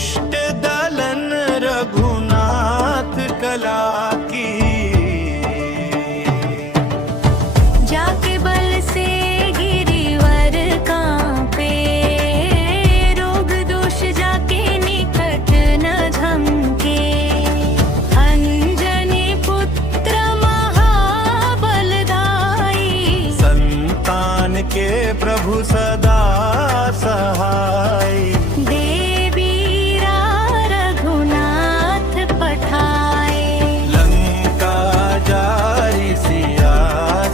दुष्ट दलन रघुनाथ कला की। जाके बल से गिरिवर कांपे, रोग दोष जाके निकट न झमके। अंजनी पुत्र महाबलदाई, संतान के प्रभु सदा सहाय। देवीरा रघुनाथ पठाए, लंका जारी सिया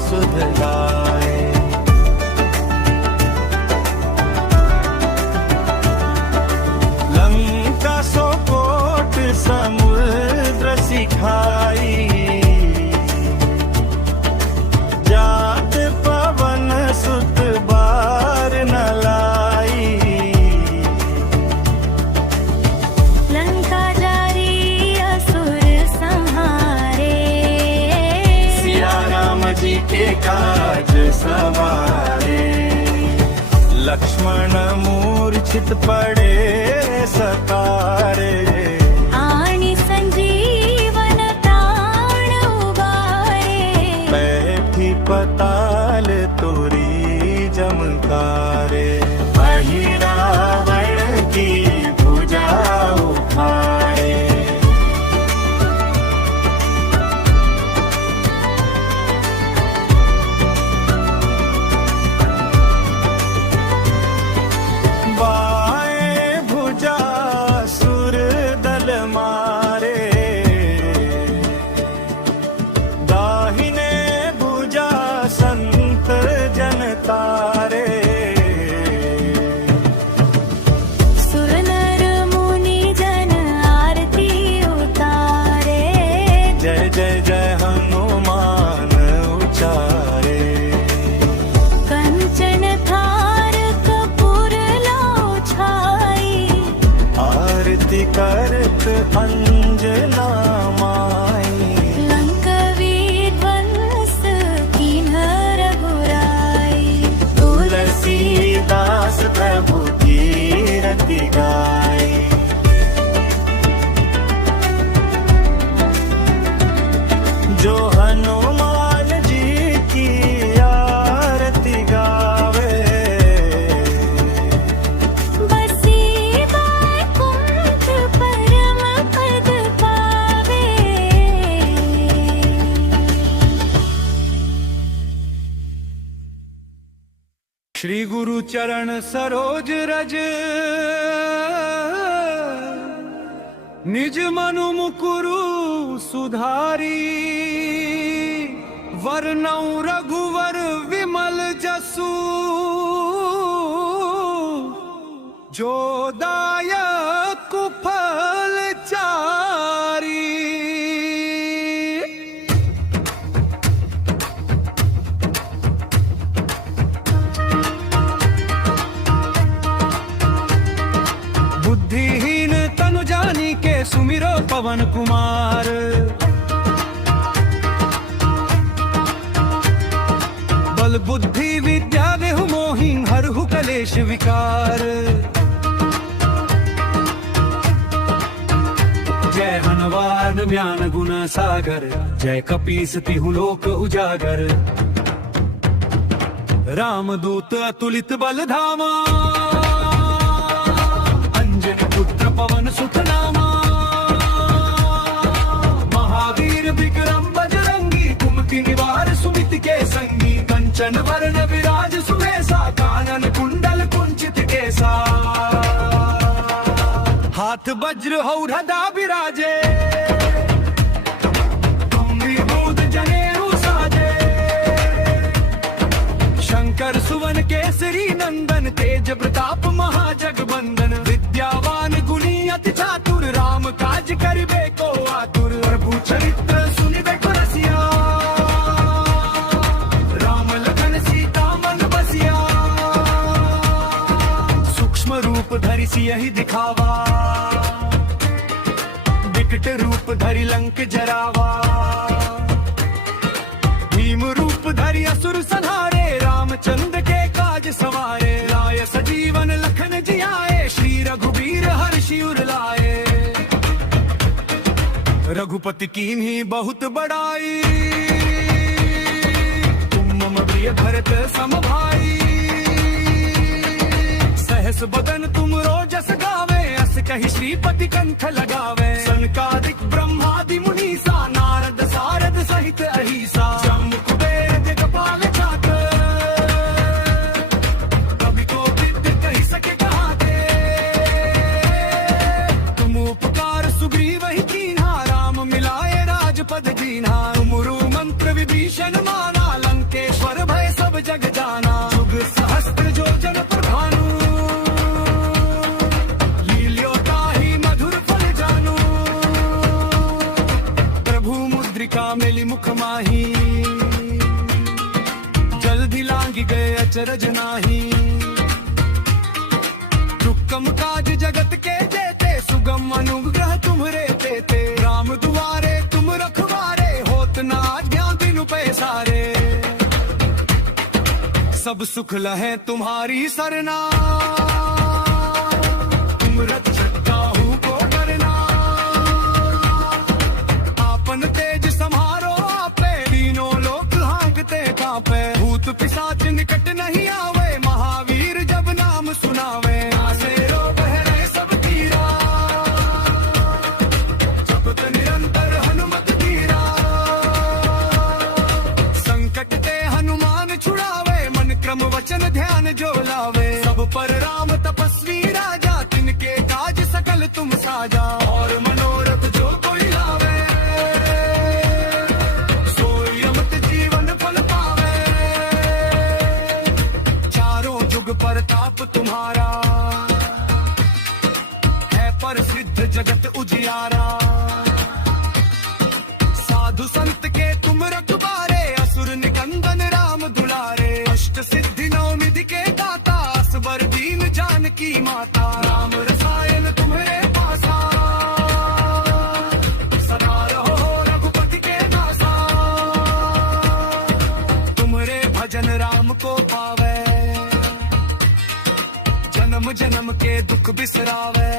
सुध लाए। लंका सो कोट समुद्र सिखाई, जात पवन सुत बार न लाई। लंका जारी असुर संहारे, सिया राम जी के काज सवारे। लक्ष्मण मूर्छित पड़े सतारे, आनि संजीवन प्राण उबारे। बैठी पताल तोरी जमकारे। रावण की भुजा उखाड़े, बाएं भुजा सुर दल मारे। दाहिने भुजा संत जन तारे। सुर नर मुनि जन आरती उतारे, जय जय जय हनुमान उचारे। कंचन थार कपूर लो छाई, आरती करत अंजना माई। लंकवीर वंश कीन्ह रघुराई। तुलसीदास प्रभु की रति गाई। जो हनुमान जी की आरती गावे, बसी वैकुंठ परम पद पावे। श्री गुरु चरण सरोज रज, निज मनु मुकुरु सुधारी। वरनौ रघुवर विमल जसु, जो दायक फल चारी। बुद्धिहीन तनु जानी के सुमिरो पवन कुमार। बल बुद्धि विद्या देहु मोहि हरहु कलेश विकार। जय हनुमान ज्ञान गुण सागर, जय कपीस तिहु लोक उजागर। रामदूत अतुलित बल धामा, अंजनी पुत्र पवन सुत नामा। महावीर विक्रम बजरंगी, कुमति निवार सुमिति के संगी। कंचन वरण विराज सुबेसा, कानन कुंडल कुंचित केसा। हाथ वज्र हौरधा विराजे, दूत जनेऊ साजे। शंकर सुवन केसरी नंदन, तेज प्रताप महाजगबंदन। विद्यावान गुणी अति चातुर, राम काज करिबे को आतुर। प्रभु चरित्र सुनिबे को रसिया, राम लखन सीता मन बसिया। सूक्ष्म रूप धरि सियहि दिखावा, विकट रूप धरि लंक जरावा। भीम रूप धरि असुर संहारे, रामचंद्र के काज सवारे। लाय सजीवन लखन जियाए, श्री रघुबीर हर्ष शिवर लाए। रघुपति कीन्ही बहुत बड़ाई, तुम मम प्रिय भरत सम भाई। सहस बदन तुम रोजस गावे, अस कहि श्रीपति कंठ लगावे। सनकादिक ब्रह्मादि मुनीसा, नारद सारद सहित अहिसा। जम कुबेर दिगपाल छात, कवि को विद कहि सके कहाते। तुम उपकार सुग्रीव ही कीन्हा, राम मिलाए राजपद दीन्हा। तुमरु मंत्र विभीषण माना, लंकेश्वर भय सब जग जाना। जुग सहस्त्र जो जन प्रधानु, मिली मुख माही। जल्दी लांगी गए अचरज नाही। दुक्कम काज जगत के जेते, सुगम अनुग्रह तुम्हरे देते। राम दुआरे तुम रखवारे, होत न आज्ञा बिनु पैसारे। सब सुख लहे तुम्हारी सरना, तुम रक्षक काहू को करना। आपन तेज समारो आपे, तीनों लोक हाँकते कांपे। भूत पिशाच निकट नहीं आवे, महावीर जब नाम सुनावे। आसे रोग हरे सब तीरा, जपत निरंतर हनुमत धीरा। संकट ते हनुमान छुड़ावे, मन क्रम वचन ध्यान जो लावे। सब पर राम तपस्वी राजा, तिनके काज सकल तुम साजा। और मनोरथ जो कोई लावे, प्रताप तुम्हारा है प्रसिद्ध जगत उजियारा। साधु संत के तुम रखवारे, असुर निकंदन राम दुलारे। अष्ट सिद्धि नौ निधि के दाता, असबर दीन जानकी माता। राम रसायन तुम्हारे पासा, सदा रहो रघुपति के दासा। तुम्हारे भजन राम को पावे, जन्म जन्म के दुख बिसरावे।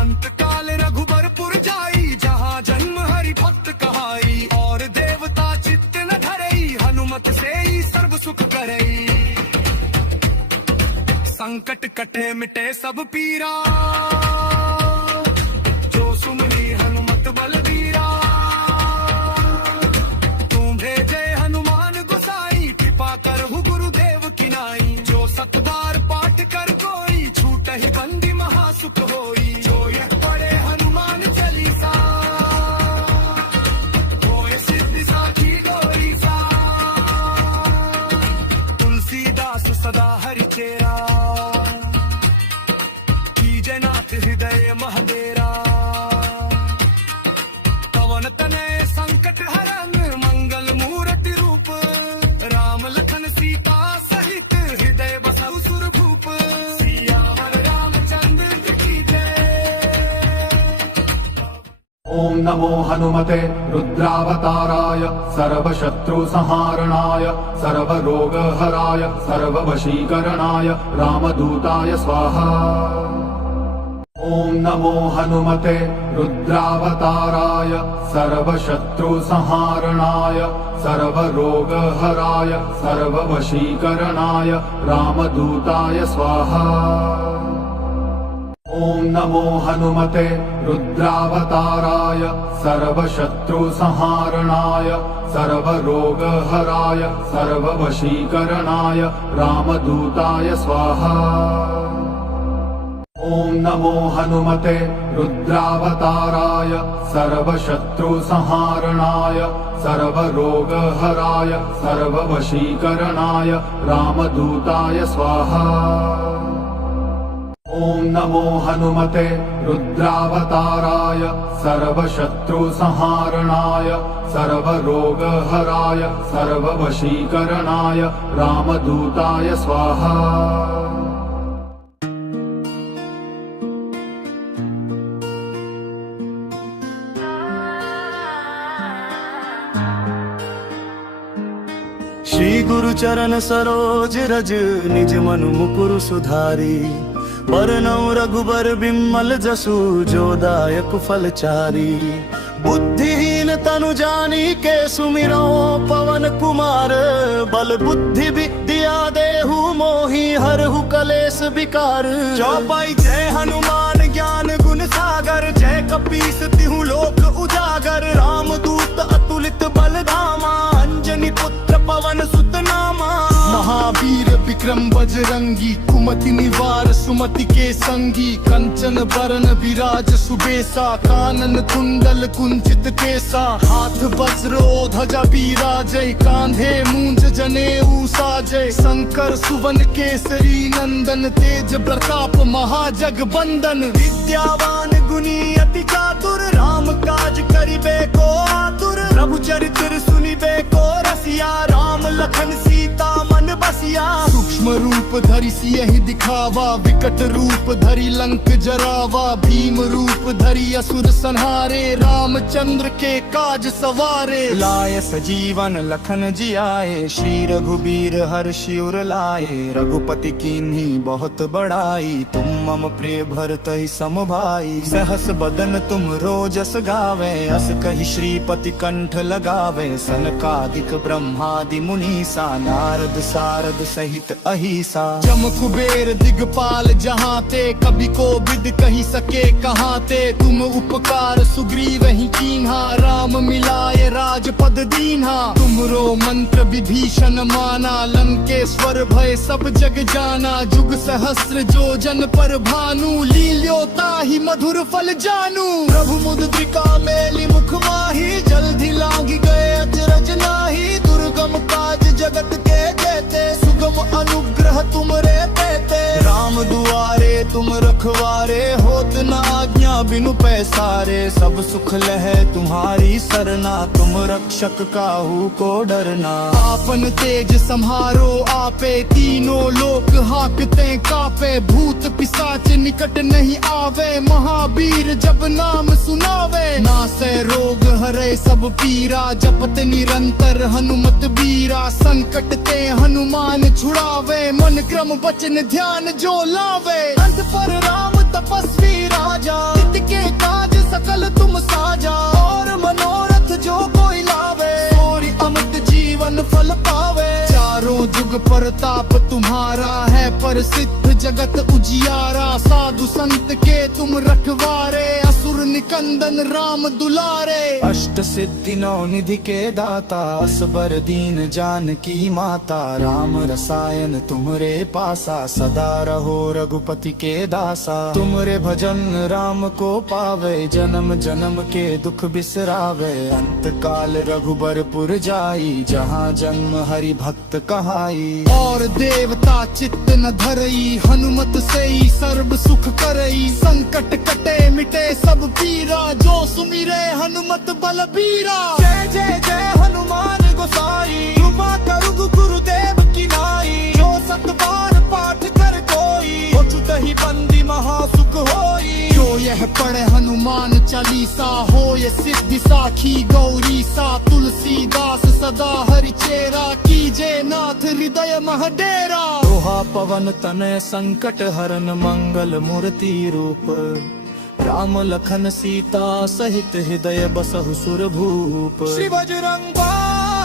अंत काल रघुबरपुर जाई, जहाँ जन्म हरि भक्त कहाई। और देवता चित्त न धरई, हनुमत से ही सर्व सुख करई। संकट कटे मिटे सब पीरा, जो सुमरी हनुमत बलबीरा। तुम भेजे हनुमान गोसाई, कृपा करहु गुरुदेव की नाई। सत बार पाठ कर कोई, छूट ही बंदी महासुख होई। जो यह पढ़े हनुमान चालीसा, होए सिद्धि साखी गौरी सा। तुलसीदास सदा हरि चेरा, कीजे नाथ हृदय महडेरा। पवन तनय संकट हरन, मंगल मूर्ति रूप। राम लखन सीता सहित, हृदय बसउ सुरभूप। सियावर रामचंद्र की जय। ओम नमो हनुमते रुद्रावताराय, सर्वशत्रु संहारणाय, सर्वरोगहराय, सर्ववशीकरणाय, रामदूताय स्वाहा। ओम नमो हनुमते रुद्रावताराय, सर्वशत्रु संहारणाय, सर्वरोगहराय, सर्ववशीकरणाय, रामदूताय स्वाहा। ओम नमो हनुमते रुद्रावताराय, सर्वशत्रु संहारणाय, सर्वरोगहराय, सर्ववशीकरणाय, रामदूताय स्वाहा। ओम नमो हनुमते रुद्रावताराय, सर्वशत्रु संहारणाय, सर्वरोगहराय, सर्ववशीकरणाय, रामदूताय स्वाहा। ओम नमो हनुमते रुद्रावताराय, सर्वशत्रु संहारणाय, सर्वरोगहराय, सर्ववशीकरणाय, रामदूताय स्वाहा। श्री गुरु चरण सरोज रज, निज मन मुकुर सुधारी। बरनौ रघुबर बिमल जसु जोदायक फलचारी। बुद्धिहीन तनु जानी के सुमिरो पवन कुमार। बल बुद्धि विद्या देहु मोहि हरहु कलेश विकार। चौपाई जय हनुमान ज्ञान गुण सागर। जय कपीस तिहु लोक उजागर। राम दूत अतुलित बल धामा। अंजनी पुत्र पवन सुत नामा। महावीर विक्रम बजरंगी कुमति निवार सुमति के संगी। कंचन बरन विराज सुबेसा कानन कुंडल कुंचित केसा। हाथ वज्र ध्वजा विराजय कांधे मूंज जनेऊ साजय। शंकर सुवन केसरी नंदन तेज प्रताप महाजगबंदन। विद्यावान गुणी अति चातुर। राम काज करिबे को आतुर। प्रभु चरित्र सुनिबे को रसिया। राम लखन सीता मन बसिया। सूक्ष्म रूप धरि सियहि दिखावा। विकट रूप धरि लंक जरावा। भीम रूप धरि असुर संहारे। रामचंद्र के काज सवारे। लाय सजीवन लखन जियाए। श्री रघुबीर हर्षि उर लाए। रघुपति कीन्ही बहुत बड़ाई। तुम मम प्रिय भरतहि सम भाई। सहस बदन तुम रोजस गावे। अस कहि श्रीपति कंठ लगावे। सनकादिक ब्रह्मादि मुनीसा। नारद सारद सहित अहिसा। जम कुबेर दिगपाल जहाँ ते। कभी को विद कही सके कहाँ ते। तुम उपकार सुग्रीव ही कीन्हा। राम मिलाए राजपद दीन्हा। तुमरो मंत्र विभीषण माना। लंकेश्वर भय सब जग जाना। जुग सहस्र जो जन पर भानु। लील्योता ही मधुर फल जानू। प्रभु मुद्रिका मेली मुख माही। जल्दी लांघ गए अचरज नाही। दुर्गम काज जगत के जेते। सुगम अनुग्रह तुमरे तेते। राम दुआरे तुम रखवारे। होत न आज्ञा बिनु पैसारे। सब सुख लहे तुम्हारी सरना। तुम रक्षक काहू को डरना। आपन तेज सम्हारो आपे। तीनों लोक हाकते कापे। भूत पिशाच निकट नहीं आवे। महावीर जब नाम सुनावे। नासै रोग हरे सब पीरा। जपत निरंतर हनुमत बीरा। संकट ते हनुमान छुड़ावे। मन क्रम वचन ध्यान जो लावे। अंत पर राम तपस्वी राजा। नित के काज सकल तुम साजा। और मनोरथ जो कोई लावे। सोई अमित जीवन फल पावे। चारों जुग प्रताप तुम्हारा है। प्रसिद्ध जगत उजियारा। साधु संत के तुम रखवारे। असुर निकंदन राम दुलारे। अष्ट सिद्धि नौ निधि के दाता। असबर दीन जानकी माता। राम रसायन तुमरे पासा। सदा रहो रघुपति के दासा। तुमरे भजन राम को पावे। जन्म जन्म के दुख बिसरावे। अंत काल रघुबरपुर जाई। जहाँ जन्म हरि भक्त कहाई। और देवता चित्त न धरई। हनुमत से ही सर्व सुख करई। संकट कटे मिटे सब पीरा। जो सुमिरे हनुमत बलबीरा। जय जय जय हनुमान गोसाई। कृपा करुग गुरुदेव की नाई। जो सत बार पाठ कर कोई। अछूत ही बंदी महासुख होई। जो यह पढ़े हनुमान चालीसा। हो ये सिद्धि साखी गौरी सा। तुलसीदास सदा हरि चेरा। कीजे नाथ हृदय महडेरा। दोहा पवन तनय संकट हरन। मंगल मूर्ति रूप। राम लखन सीता सहित हृदय बसहु सुर भूप। श्री बजरंग बाढ़ारा।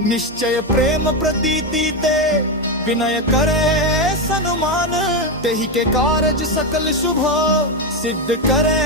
निश्चय प्रेम प्रतीति ते। विनय करे सनुमान। तेहि के कारज सकल शुभ। सिद्ध करे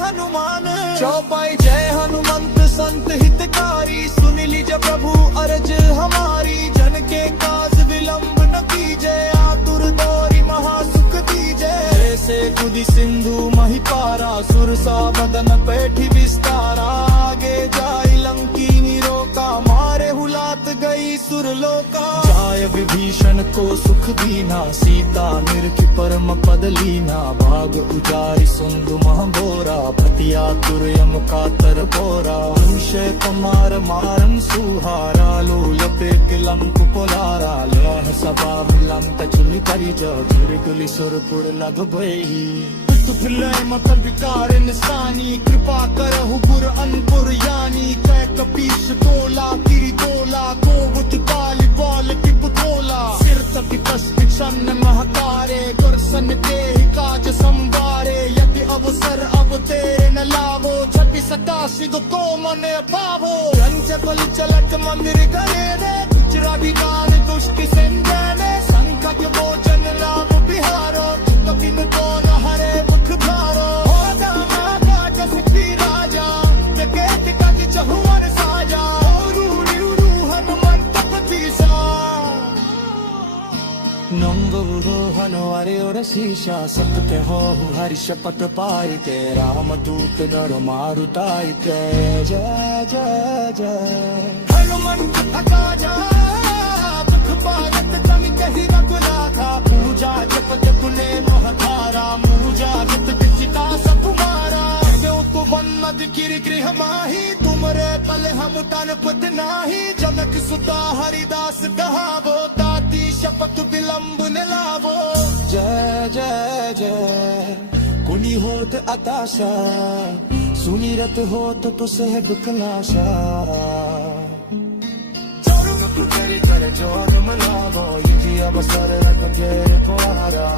हनुमान। चौपाई जय हनुमंत संत हितकारी। सुन लीज प्रभु अरज हमारी। जन के काज विलंब न कीजे। आतुर दौरी महासुख दीजे। जैसे कुदी सिंधु मही पारा। सुरसा बदन पैठी विस्तारा। आगे जाई लंकी रोका। मारे हुलात गई सुरलोका। जाय विभीषण को सुख दीना। सीता निरखि परम पद लीना। भाग उजारि सुंदु महबोरा। भतिया तुरयम कातर पोरा। अनुशय कुमार मारन सुहारा। लोय पेट लंक पोलारा। लह सभा लंक चुनि करि जो। गुली सुरपुर लग भई। तुफलय मकर विकार निशानी। कृपा करहु गुर अनपुर यानी। कै कपीश तोला गिरि तोला। गोवत काली बॉल की पुतोला। सिर सति कष्ट क्षण महकारे गुरसन के ही काज संवारे यदि अवसर अब तेरे न लावो छपी सतासी को मन पावो बल चलत मंदिर करे रे गुजरा विकार दुष्ट संजने संकट भोजन लाभ बिहारो कभी न को न हरे मुख भारो राजा जगत कज चहुवर साजा हनुमंत पतीसा नंबरो हनवारे और शीशा सत्य हो हरि शपथ पाई के राम दूत नर मारुताई के जय जय जय हनुमंत अकाजा दुख पारत तम कही रघुला था पूजा जप जप ने महतारा मूजा जत चिता सकुमारा तो वन्मद गिर गृह माही तुमरे तले हम तन पुत नाही जनक सुता हरिदास कहावो ताती शपथ विलंब न लावो जय जय जय कुनी होत अताशा सुनिरत होत तो सह दुख नाशा चौरम कुकरी कर जोर मनावो यदि अवसर रख के कुआरा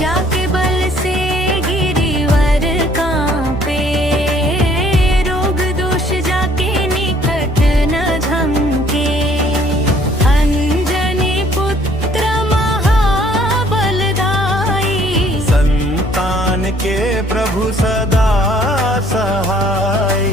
जाके बल से गिरिवर कांपे रोग दोष जाके निकट न झमके अंजनी पुत्र महाबलदाई संतान के प्रभु सदा सहाय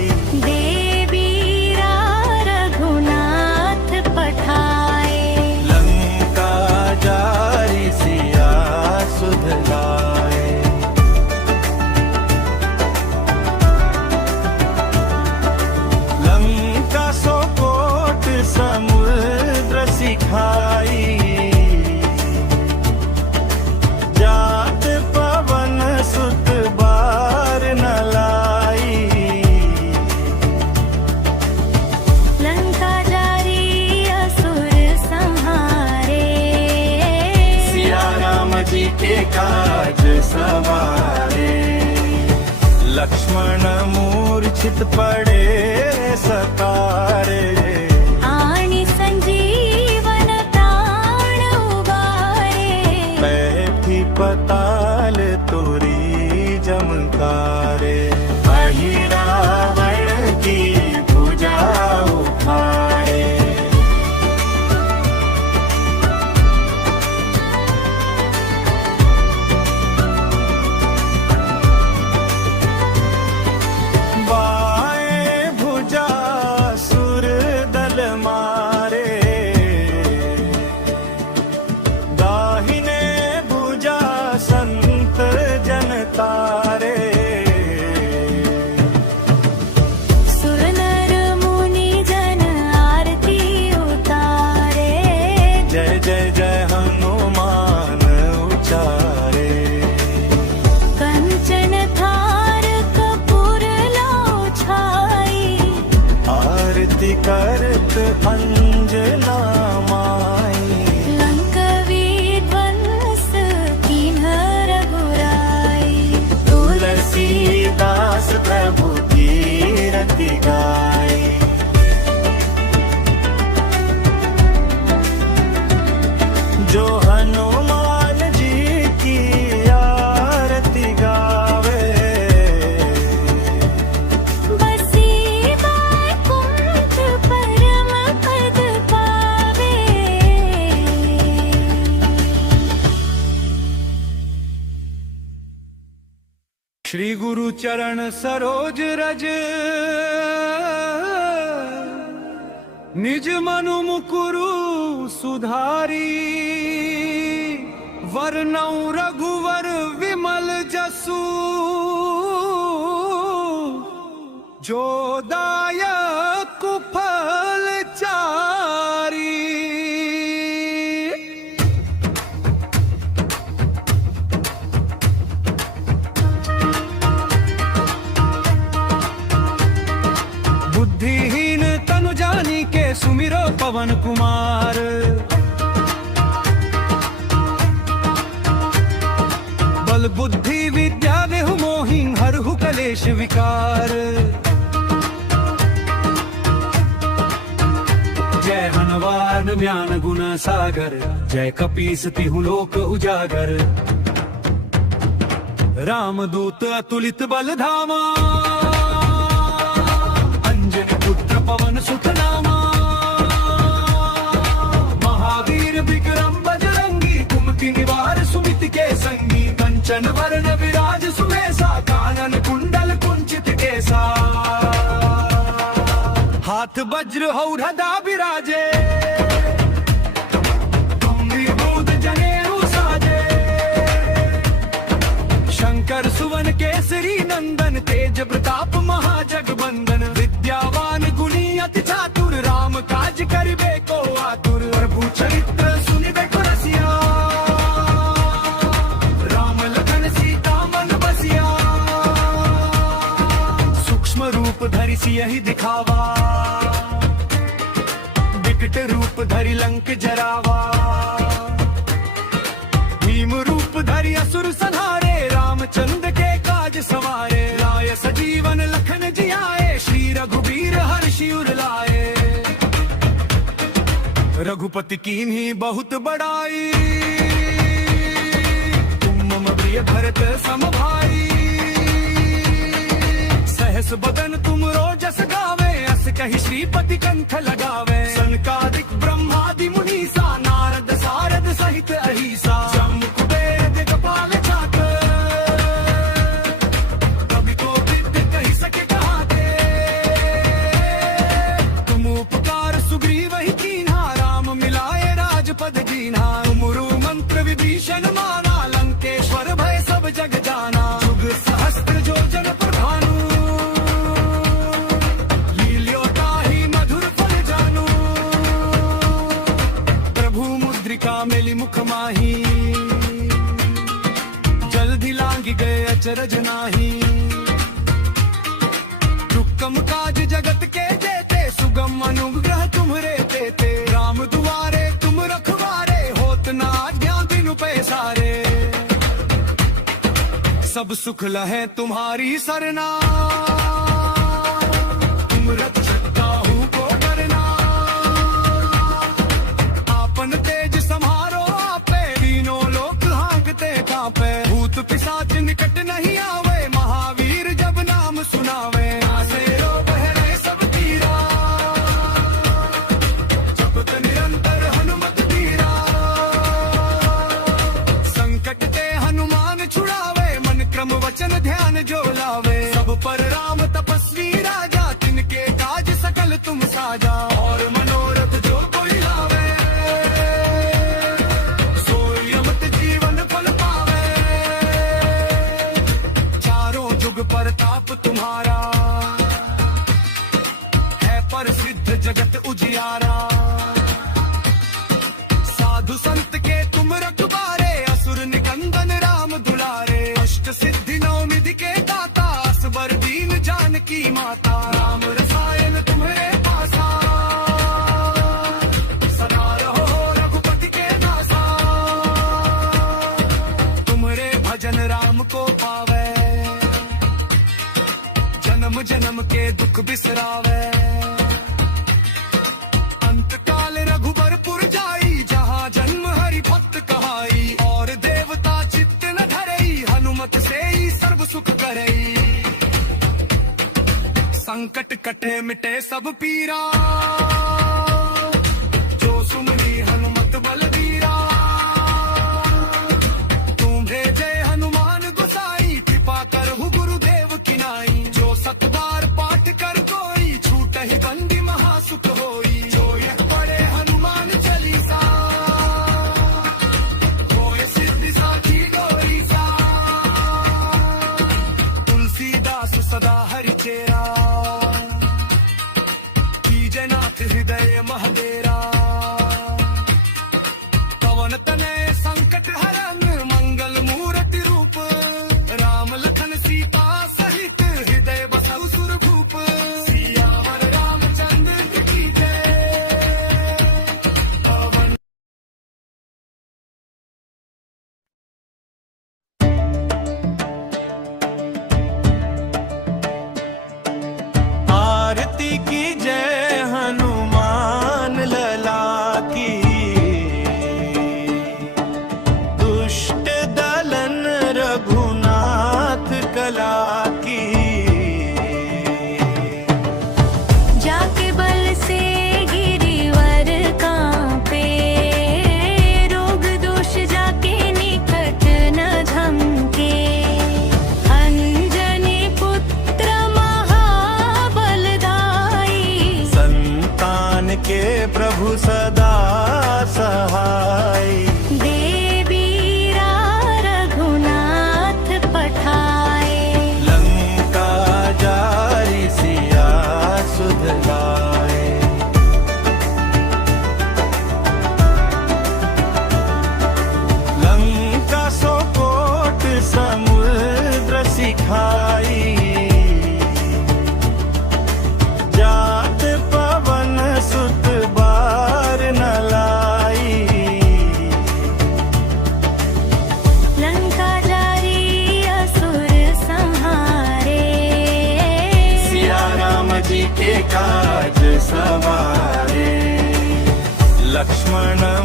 जात पवन सुत बार न लाई लंका जारी असुर संहारे सिया राम जी के काज सवारे लक्ष्मण मूर्छित पड़े सतारे पताल तोरी जमकारे अहिरावण की भुजा उठाए बाएं भुजा सुर दल मारे तारे सुर नर मुनि जन आरती उतारे जय जय जय हनुमान उचारे कंचन थार कपूर लो छाई आरती करत अंजना माई दास प्रभु की रति गाई जो हनुमान जी की आरती गावे बसी वैकुंठ परम पद पावे श्री गुरु चरण सरोज रज निज मनु मुकुरु सुधारी वरनौ रघुवर विमल जसु जो दायक फल चारि। पवन कुमार। बल बुद्धि विद्या देहु मोहि हरहु कलेश विकार। जय हनुमान ज्ञान गुण सागर, जय कपीस तिहु लोक उजागर। रामदूत अतुलित बल धामा, अंजनी पुत्र पवन सुत नामा। महावीर विक्रम बजरंगी, कुमति निवार सुमित के संगी। कंचन वरण विराज सुमेसा, कानन कुंडल कुंचित केसा। हाथ वज्र हौरधा विराजे, गंभीर दूत जनेऊ साजे। शंकर सुवन केसरी नंदन, तेज प्रताप महाजगबंदन। विद्यावान गुणी अति चातुर, राम काज करिबे को आतुर। प्रभु चरित्र सुनिबे को रसिया, राम लखन सीता मन बसिया। सूक्ष्म रूप धरि सियहि दिखावा, विकट रूप धरि लंक जरावा। भीम रूप धरि असुर संहारे, रामचंद्र के काज सवारे। लाय सजीवन लखन जियाए, श्री रघुबीर हर्षि उर लाए। रघुपति कीन्ही बहुत बड़ाई, तुम मम प्रिय भरत सम भाई। सहस बदन तुम रोजस गावे, अस कहि श्रीपति कंठ लगावे। सनकादिक ब्रह्मादि मुनीसा, नारद सारद सहित अहिसा। जम कुबेर दिगपाल चाकर, कवि कोविद कहि सके कहाते। तुम उपकार सुग्रीव ही कीन्हा, राम मिलाए राजपद दीन्हा। तुमरु मंत्र विभीषण माना, लंकेश्वर भय सब जग जाना। जुग सहस्त्र योजन प्रभानु, लील्योता ही मधुर फल जानू। प्रभु मुद्रिका मिली मुख माही, जल्दी लांगी गए अचरज नाही। दुक्कम काज जगत के जेते, सुगम अनुग्रह तुम्हरे तेते। राम दुआरे तुम रखवारे, होत न आज्ञा बिनु पैसारे। सब सुख लहे तुम्हारी सरना, तुम रक्षक काहू को डरना। आपन तेज समारो आपे, तीनों लोक हाँकते कांपे। भूत पिशाच निकट नहीं आवे, महावीर जब नाम सुनावे। आसे रो बहरे सब तीरा, जपत निरंतर हनुमत धीरा। संकट ते हनुमान छुड़ावे, मन क्रम वचन ध्यान जो लावे। सब पर राम तपस्वी राजा, तिनके काज सकल तुम साजा। और मनोरथ जो कोई लावे, सोई अमृत जीवन फल पावे। चारों जुग परताप तुम्हारा, है प्रसिद्ध जगत उजियारा। साधु संत के तुम रखवारे, असुर निकंदन राम दुलारे। अष्ट सिद्धि नौ निधि के दाता, असबर दीन जानकी माता। राम रसायन तुम्हारे पासा, सदा रहो रघुपति के दासा। तुम्हारे भजन राम को पावे, जन्म जन्म के दुख बिसरावे। अंत काल रघुबरपुर जाई, जहाँ जन्म हरि भक्त कहाई। और देवता चित्त न धरई, हनुमत से ही सर्व सुख करई। संकट कटे मिटे सब पीरा, जो सुमरी हनुमत बलबीरा। तुम भेजे हनुमान गोसाई, कृपा करहु गुरुदेव की नाई। जो सतबार पाठ कर कोई, छूटहि बंदी महासुख होई। जो यह पढ़े हनुमान चालीसा, होय सिद्धि साखी गौरीसा। तुलसीदास सदा हरि चेरा, कीजे नाथ हृदय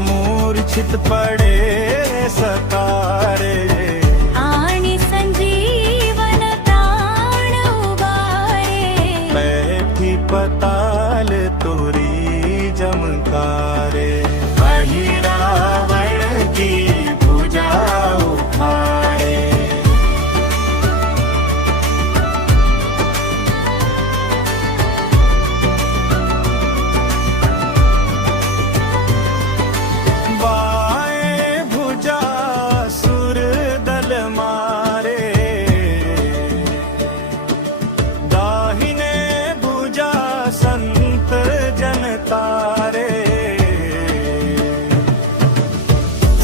मूर्छित पडे सकारे आणि संजीवन प्राण उबारे बैठी पताल तुरी जमकारे अहिरावण की पूजा उखाड़े बाएं भुजा सुर दल मारे दाहिने भुजा संत जन तारे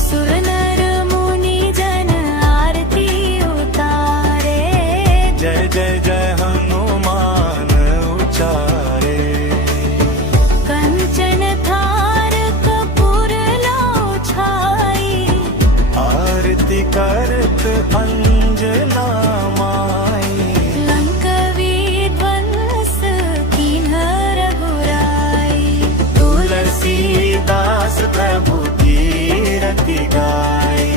सुर नर मुनि जन आरती उतारे जय जय जय हनुमान उचारे कंचन थार कपूर लो छाई आरती करत अंजना माई लंक विध्वंस कीन्ह रघुराई तुलसीदास प्रभु की रति गाई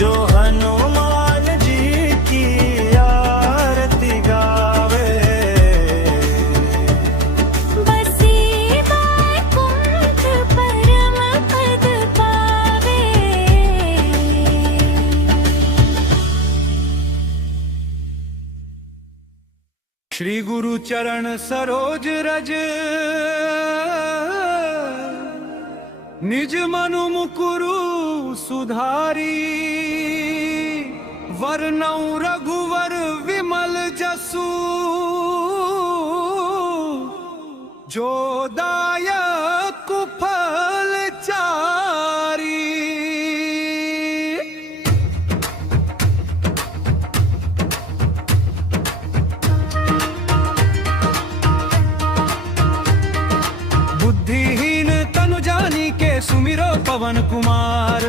जो हनुमान जी की आरती गावे बसी बैकुंठ परम पद पावे श्री गुरु चरण सरोज रज निज मनु मुकुरु सुधारी वरनौ रघुवर विमल जसु जो दायक फल चारी बुद्धिहीन तनु जानी के सुमिरो पवन कुमार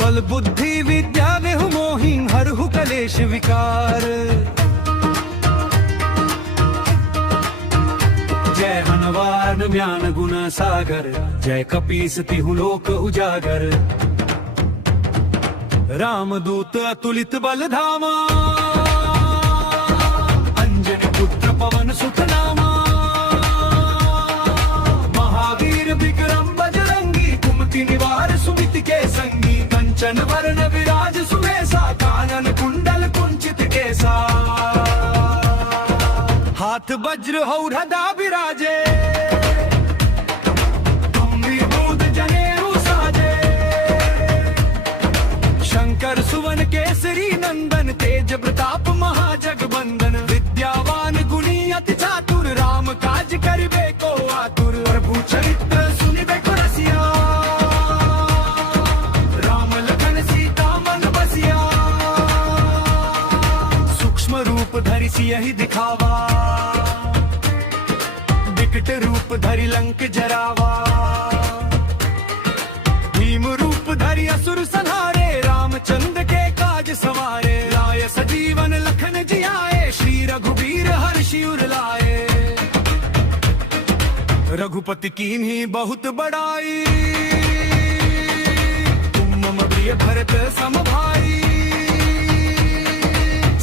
बल बुद्धि विद्या देहु मोहि हरहु कलेश विकार जय हनुमान ज्ञान गुण सागर जय कपीस तिहु लोक उजागर रामदूत अतुलित बल धामा अंजनी पुत्र पवन सुत नामा महावीर विक्रम बजरंगी कुमति निवार सुमिति के संगी कंचन वरण विराज सुबेसा कानन कुंडल कुंचित केसा हाथ वज्र हौरदा विराजे दूत जनेऊ साजे शंकर सुवन केसरी नंदन तेज प्रताप महाजगबंदन विद्यावान गुणी अति चातुर राम काज करिबे को आतुर प्रभु चरित्र सुनिबे को रसिया राम लखन सीता मन बसिया सूक्ष्म रूप धरि सियहि दिखावा विकट रूप धरि लंक जरावा भीम रूप धरि असुर संहारे रामचंद्र के काज सवारे लाय सजीवन लखन जियाए श्री रघुबीर हर्षि उर लाए रघुपति कीन्ही बहुत बड़ाई तुम मम प्रिय भरत सम भाई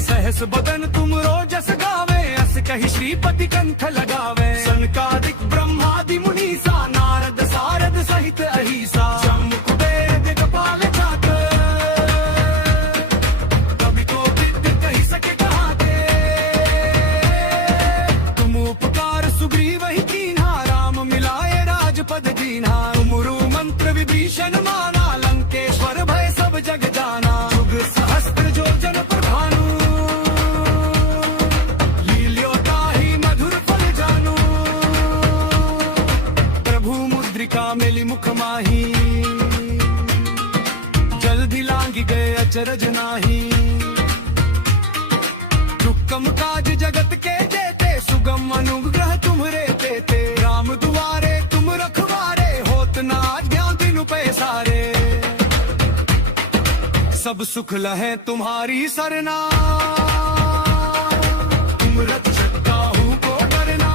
सहस बदन तुम रोजस गावे अस कहि श्रीपति कंठ लगावे सनकादिक ब्रह्मादि मुनीसा नारद सारद सहित अहिसा जम कुबेर दिगपाल चाकर कवि को विद्य कहि सके कहाते तुम उपकार सुग्रीव ही कीन्हा राम मिलाए राजपद दीन्हा तुमरु मंत्र विभीषण माना लंकेश्वर भय सब जग जाना जुग सहस्त्र जो जन प्रधानु लील्योता ही मधुर फल जानू प्रभु मुद्रिका मिली मुख माही जल्दी लांगी गए अचरज नाही दुक्कम काज जगत के देते सुगम अनुग्रह तुम्हरे देते राम दुआरे तुम रखवारे होत ना ज्ञान तिनु पैसारे सब सुख लहे तुम्हारी सरना, तुम रक्षक काहू को डरना,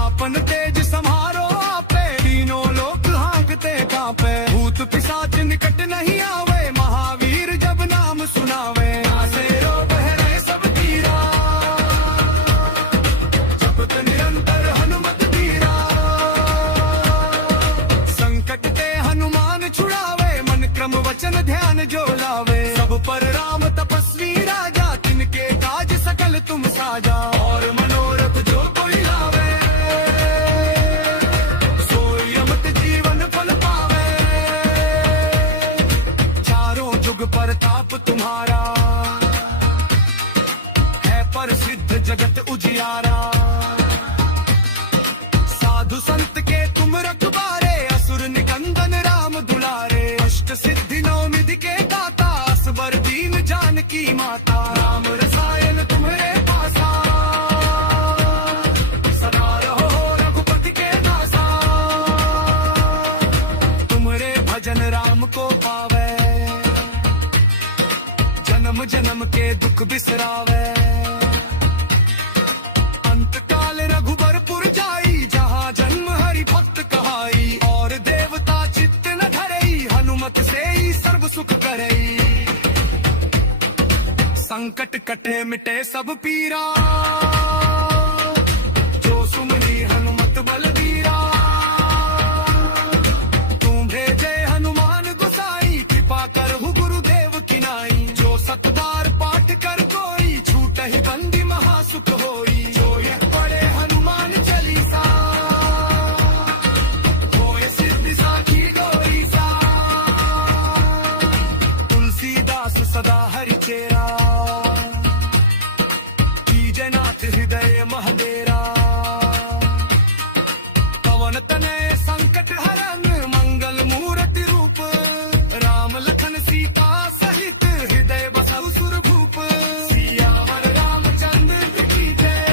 आपन तेज सम्हारो आपे, तीनों लोक हाँकते कांपे, भूत पिशाच निकट नहीं आवे, महावीर जब नाम सुनावे, आसे रो बहरे सब तीरा, जपत निरंतर हनुमत बीरा, संकट ते हनुमान छुड़ावे, मन क्रम वचन ध्यान जो लावे, सब पर राम तपस्वी राजा, तिनके काज सकल तुम साजा, और मनोरथ जो कोई लावे, सोई अमृत जीवन फल पावे, चारों जुग परताप तुम्हारा, है प्रसिद्ध जगत उजियारा, साधु संत के तुम रखवारे, असुर निकंदन राम दुलारे, अष्ट सिद्धि नौ निधि के दाता, असबर दीन जानकी माता, राम रसायन तुम्हारे पासा, सदा रहो रघुपति के दासा, तुम्हारे भजन राम को पावे, जन्म जन्म के दुख बिसरावे, अंत काल रघुबरपुर जाई, जहाँ जन्म हरि भक्त कहाई, और देवता चित्त न धरई, हनुमत से ही सर्व सुख करई, संकट कटे मिटे सब पीरा, जो सुमरी हनुमत बलबीरा, तुम भेजे हनुमान गुसाई, कृपा करहु गुरुदेव की नाई, जो सतबार पाठ कर कोई, छूट ही बंदी महासुख होई, जो यह पढ़े हनुमान चालीसा, होए सिद्धि साखी गौरी सा, तुलसीदास सदा हरि चेरा, कीजे नाथ हृदय महडेरा, पवन तनय संकट हरन, मंगल मूर्ति रूप, राम लखन सीता सहित, हृदय बसहु सुर भूप, सियावर रामचंद्र की जय।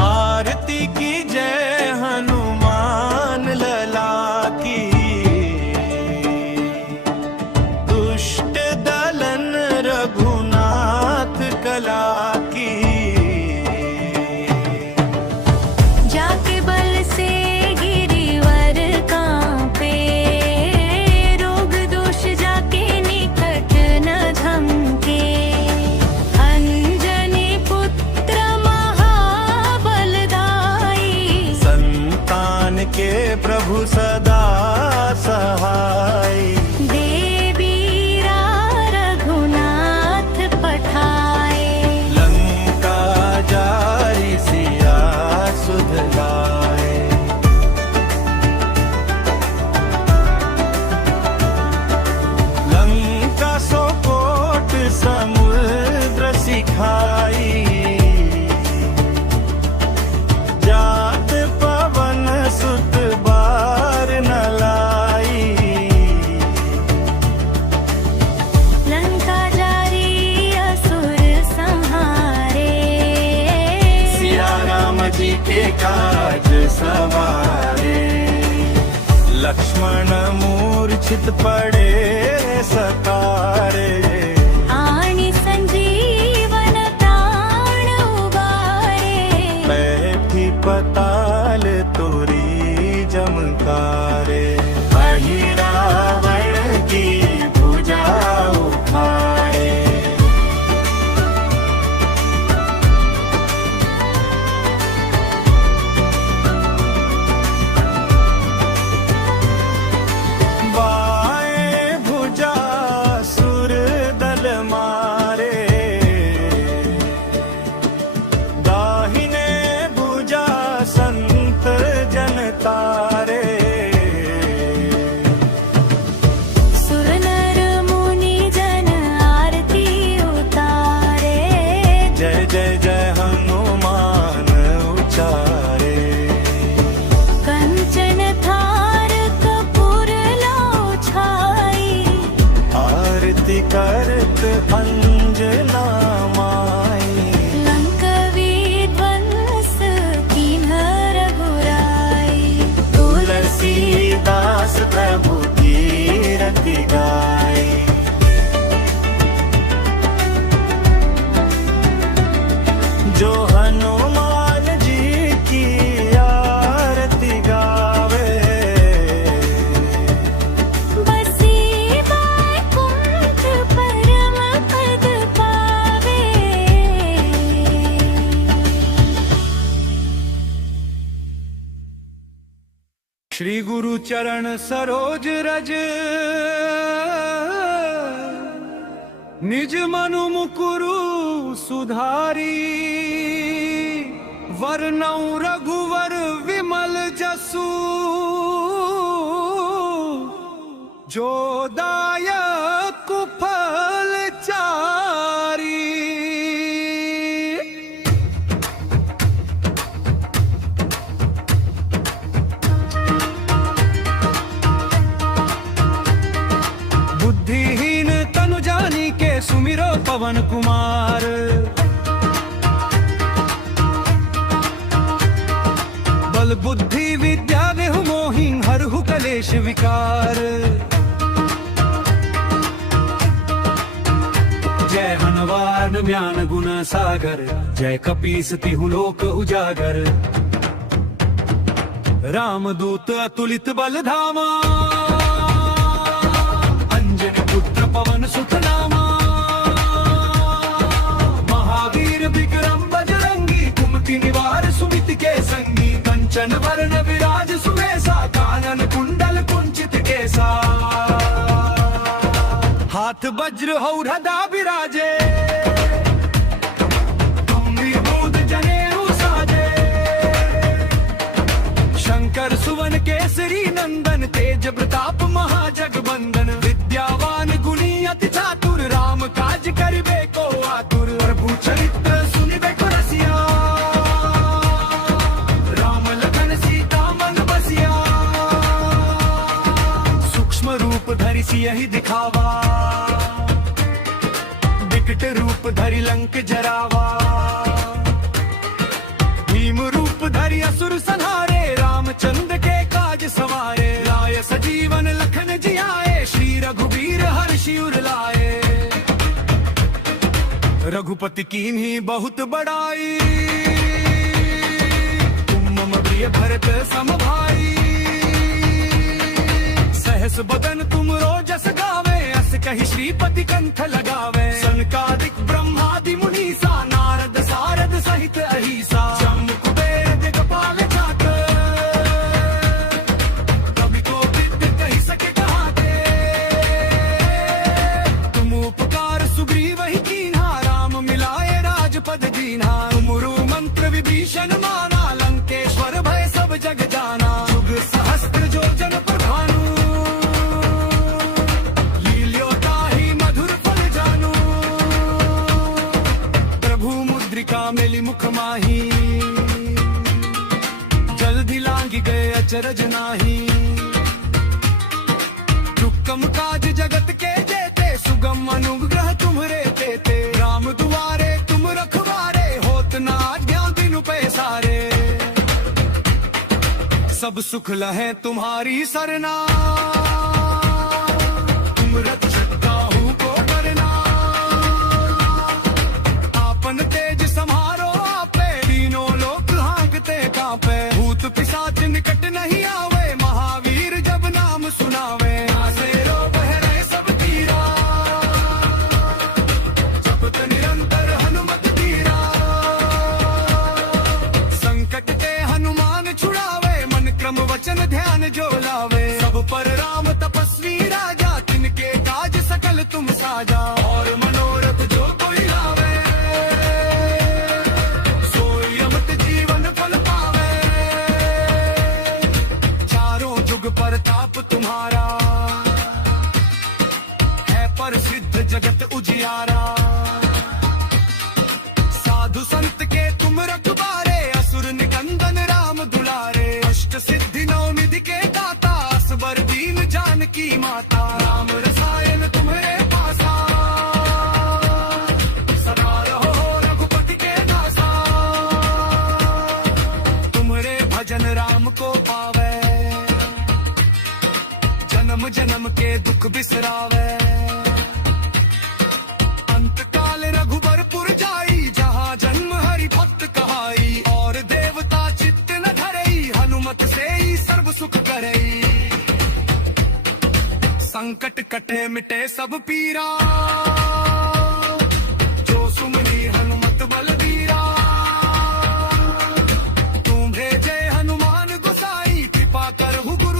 आरती की जय हनुमान लला की, दुष्ट दलन रघुनाथ कला की, जाके बल से गिरिवर कांपे, रोग दोष जाके निकट न धमके, अंजनी पुत्र महाबलदाई, संतान के प्रभु सदा सहाय, देवीरा रघुनाथ पठाए, लंका जारी सिया सुध लाए, लंका सो कोट समुद्र सिखाई, जात पवन सुत बार न लाई, लंका जारी असुर संहारे, सिया राम जी के काज सवारे, लक्ष्मण मूर्छित पड़े सतारे, आनि संजीवन प्राण उबारे, बैठी पताल तुरी जमकारे, अहि रावण की भुजा उखाड़े, बाएं भुजा सुर दल मारे, दाहिने भुजा संत जन तारे, श्री गुरु चरण सरोज रज निज मनु मुकुरु सुधारी वरनौ रघुवर विमल जसु जो दायक फल चारी। बुद्धिहीन तनु जानी के सुमिरो पवन कुमार बल बुद्धि विद्या देहु मोहि हरहु कलेश विकार। जय हनुमान ज्ञान गुण सागर जय कपीस तिहु लोक उजागर। रामदूत अतुलित बल धामा अंजनी पुत्र पवन सुत नामा। महावीर विक्रम बजरंगी कुमति निवार सुमित के संगी। कंचन वरण विराज सुबेसा कानन कुंडल कुंचित केसा। हाथ वज्र हौरदा विराजे गंभीर जनेऊ साजे। शंकर सुवन केसरी नंदन तेज प्रताप महाजगबंदन। विद्यावान गुणी अति चातुर राम काज करिबे को आतुर। प्रभु चरित्र सुनिबे को रसिया राम लखन सीता मन बसिया। सूक्ष्म रूप धरि सियहि दिखावा विकट रूप धरि लंक जरावा। भीम रूप धरि असुर संहारे रामचंद्र के काज सवारे। लाय सजीवन लखन जियाए श्री रघुबीर हर्षि उर लाए। रघुपति कीन्ही बहुत बड़ाई तुम मम प्रिय भरत सम भाई। सहस बदन तुम रोजस गावे अस कहि श्रीपति कंठ लगावे। सनकादिक ब्रह्मादि मुनीसा नारद सारद सहित अहिसा। जम्मू कुबेर दिगपाल चाकर कवि को विद्य कहि सके कहाते। तुम उपकार सुग्रीव ही कीन्हा राम मिलाए राजपद दीन्हा। तुमरु मंत्र विभीषण माना लंकेश्वर भय सब जग जाना। जुग सहस्त्र जो जन प्रधानु लील्योताहि मधुर फल जानू। प्रभु मुद्रिका मिली मुख माही जल्दी लांगी गए अचरज नाही। दुक्कम काज जगत के जेते सुगम अनुग्रह तुम्हरे तेते। राम दुआरे तुम रखवारे होत न आज्ञा बिनु पैसारे। सब सुख लहे तुम्हारी सरना तुम रक्षक काहू को डरना। आपन तेज समारो आपे तीनों लोक हाँकते कांपे। भूत पिशाच निकट नहीं आवे महावीर जब नाम सुनावे। आसे रोग हरे सब पीरा जपत निरंतर हनुमत तीरा। संकट ते हनुमान छुड़ावे मन क्रम वचन ध्यान जो लावे। सब पर राम तपस्वी राजा तिनके काज सकल तुम साजा। और मनोरथ जो कोई लावे सोई अमृत जीवन फल पावे। चारों जुग परताप तुम्हारा है प्रसिद्ध जगत उजियारा। साधु संत के तुम रखवारे असुर निकंदन राम दुलारे। अष्ट सिद्धि नौ निधि के दाता असबर दीन जानकी माता। राम रसायन तुम्हारे पासा सदा रहो रघुपति के दासा। तुम्हारे भजन राम को पावे जन्म जन्म के दुख बिसरावे। अंत काल रघुबरपुर जाई जहाँ जन्म हरि भक्त कहाई। और देवता चित्त न धरई हनुमत से ही सर्व सुख करई। संकट कटे मिटे सब पीरा जो सुमरी हनुमत बलबीरा। तुम भेजे हनुमान गुसाई कृपा करहु गुरु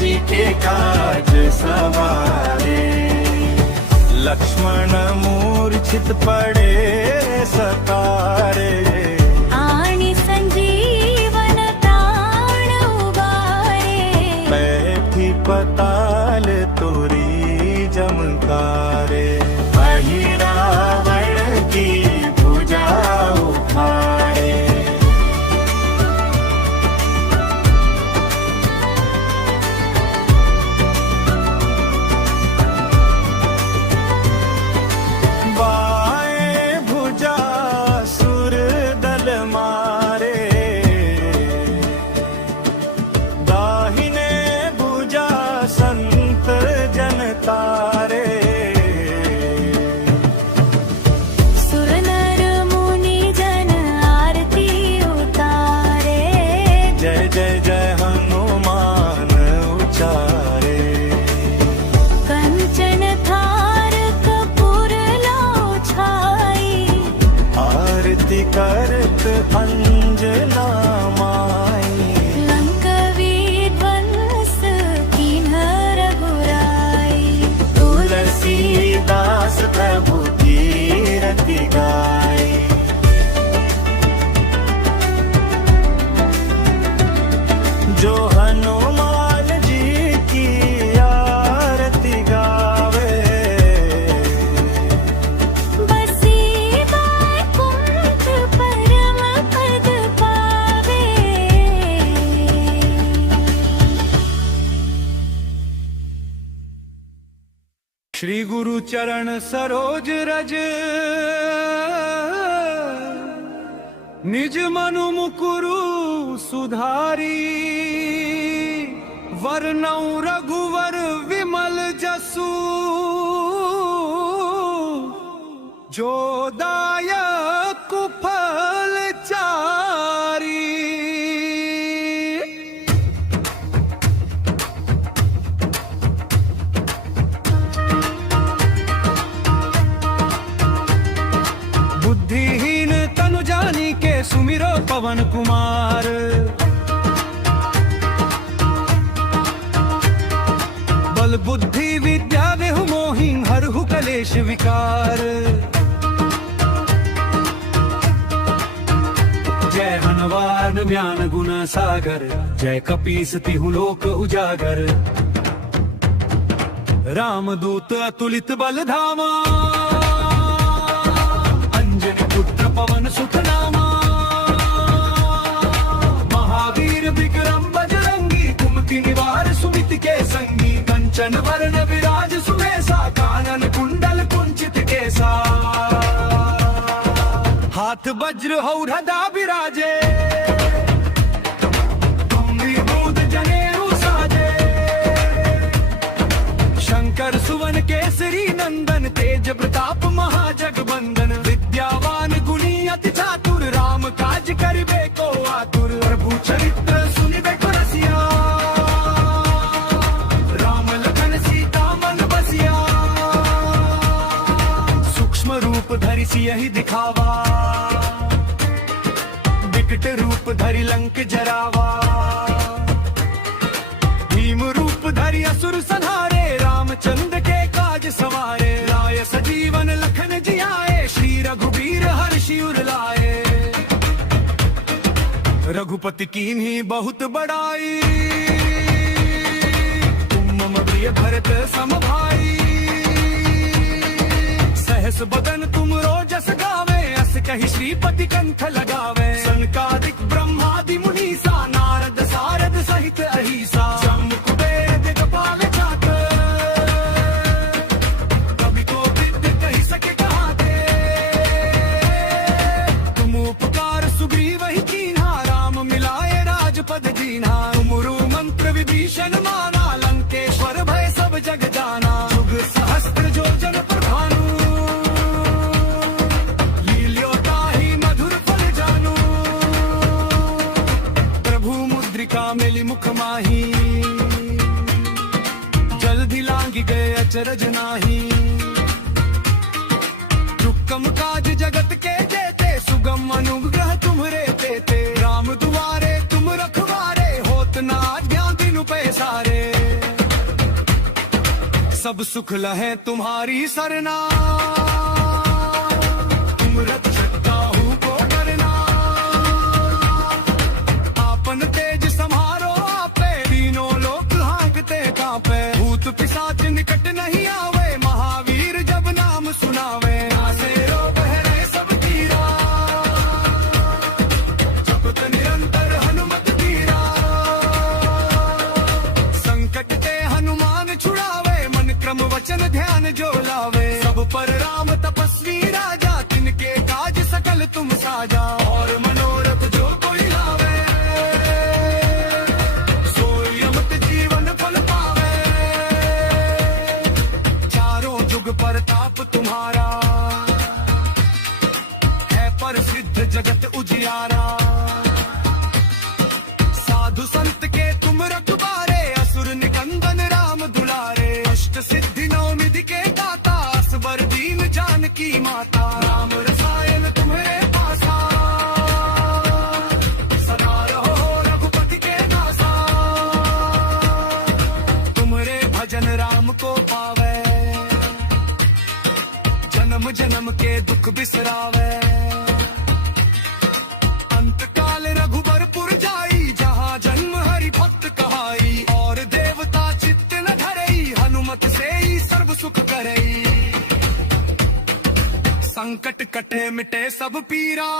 जी के काज सवारे लक्ष्मण मूर्छित पड़े सतारे आणि संजीवन प्राण उबारे बैठी पताल तुरी जमकारे रावण की भुजा उखाड़े बाएं भुजा सुर दल मारे दाहिने भुजा संत जन तारे सुर नर मुनि जन आरती उतारे जय जय जय हनुमान उचारे कंचन थार कपूर लो छाई आरती करत अंजना माई लंक विध्वंस कीन्ह रघुराई तुलसीदास प्रभु की रति गाई जो हनुमान जी की आरती गावे बसी बैकुंठ परम पद पावे श्री गुरु चरण सरोज रज निज मनु मुकुरु सुधारी वरनौ रघुवर विमल जसु जो दायक फल चारी बुद्धिहीन तनु जानी के सुमिरो पवन कुमार बल बुद्धि विद्या देहु मोहि हरहु कलेश विकार जय हनुमान ज्ञान गुण सागर जय कपीस तिहु लोक उजागर रामदूत अतुलित बल धामा पुत्र पवन सुत नामा महावीर विक्रम बजरंगी कुमति निवार सुमित के संगी कंचन वरण विराज सुबेसा कानन कुंडल कुंचित केसा हाथ वज्र हौरधा विराजे दूध जनेऊ साजे शंकर सुवन केसरी नंदन तेज प्रताप महाजगबंदन विद्यावान गुणी अति चातुर राम काज करिबे को आतुर प्रभु चरित्र सुनिबे को रसिया राम लखन सीता मन बसिया सूक्ष्म रूप धरि सियहि दिखावा विकट रूप धरि लंक जरावा भीम रूप धरि असुर संहारे रामचंद्र के काज सवारे लाय सजीवन लखन जियाए श्री रघुबीर हर्षि उर लाए रघुपति कीन्ही बहुत बड़ाई तुम मम प्रिय भरत सम भाई सहस बदन तुम रोजस गावे अस कहि श्रीपति कंठ लगावे सनकादिक ब्रह्मादि मुनीसा नारद सारद सहित अहिसा जम कुबेर दिगपाल चातर कवि को विद कहि सके कहाते तुम उपकार सुग्रीव ही कीन्हा राम मिलाए राजपद दीन्हा तुमरु मंत्र विभीषण माना लंकेश्वर भय सब जग जाना जुग सहस्त्र जो जन प्रभानु लील्योता ही मधुर फल जानू प्रभु मुद्रिका मिली मुख माही जल्दी लांगी गए अचरज नाही दुक्कम काज जगत के जेते सुगम अनुग्रह तुम्हरे तेते राम दुआरे तुम रखवारे होत ना आज्ञा दिनु पैसारे सब सुख लहे तुम्हारी सरना, तुम रक्षक काहू को डरना, आपन तेज सम्हारो आपे, तीनों लोक हाँकते कांपे, भूत पिशाच निकट नहीं आवे, महावीर जब नाम सुनावे, नासे रोग हरे सब पीरा, जपत निरंतर हनुमत पीरा, संकट ते हनुमान छुड़ावे, मन क्रम वचन ध्यान जो लावे, सब पर राम तपस्वी राजा, तिनके काज सकल तुम साजा, और मनोरथ जो कोई लावे, सोई अमित जीवन फल पावे, चारों जुग परताप तुम्हारा, है प्रसिद्ध जगत उजियारा, साधु संत के तुम रखबारे, असुर निकंदन राम दुलारे, अष्ट सिद्धि नौ निधि के दाता, असबर दीन जानकी माता, राम रसायन तुम्हारे पासा, सदा रहो रघुपति के दासा, तुम्हारे भजन राम को पावे, जन्म जन्म के दुख बिसरावे, अंत काल रघुबरपुर जाई, जहाँ जन्म हरि भक्त कहाई, और देवता चित्त न धरई, हनुमत से ही सर्व सुख करई, संकट कटे मिटे सब पीरा,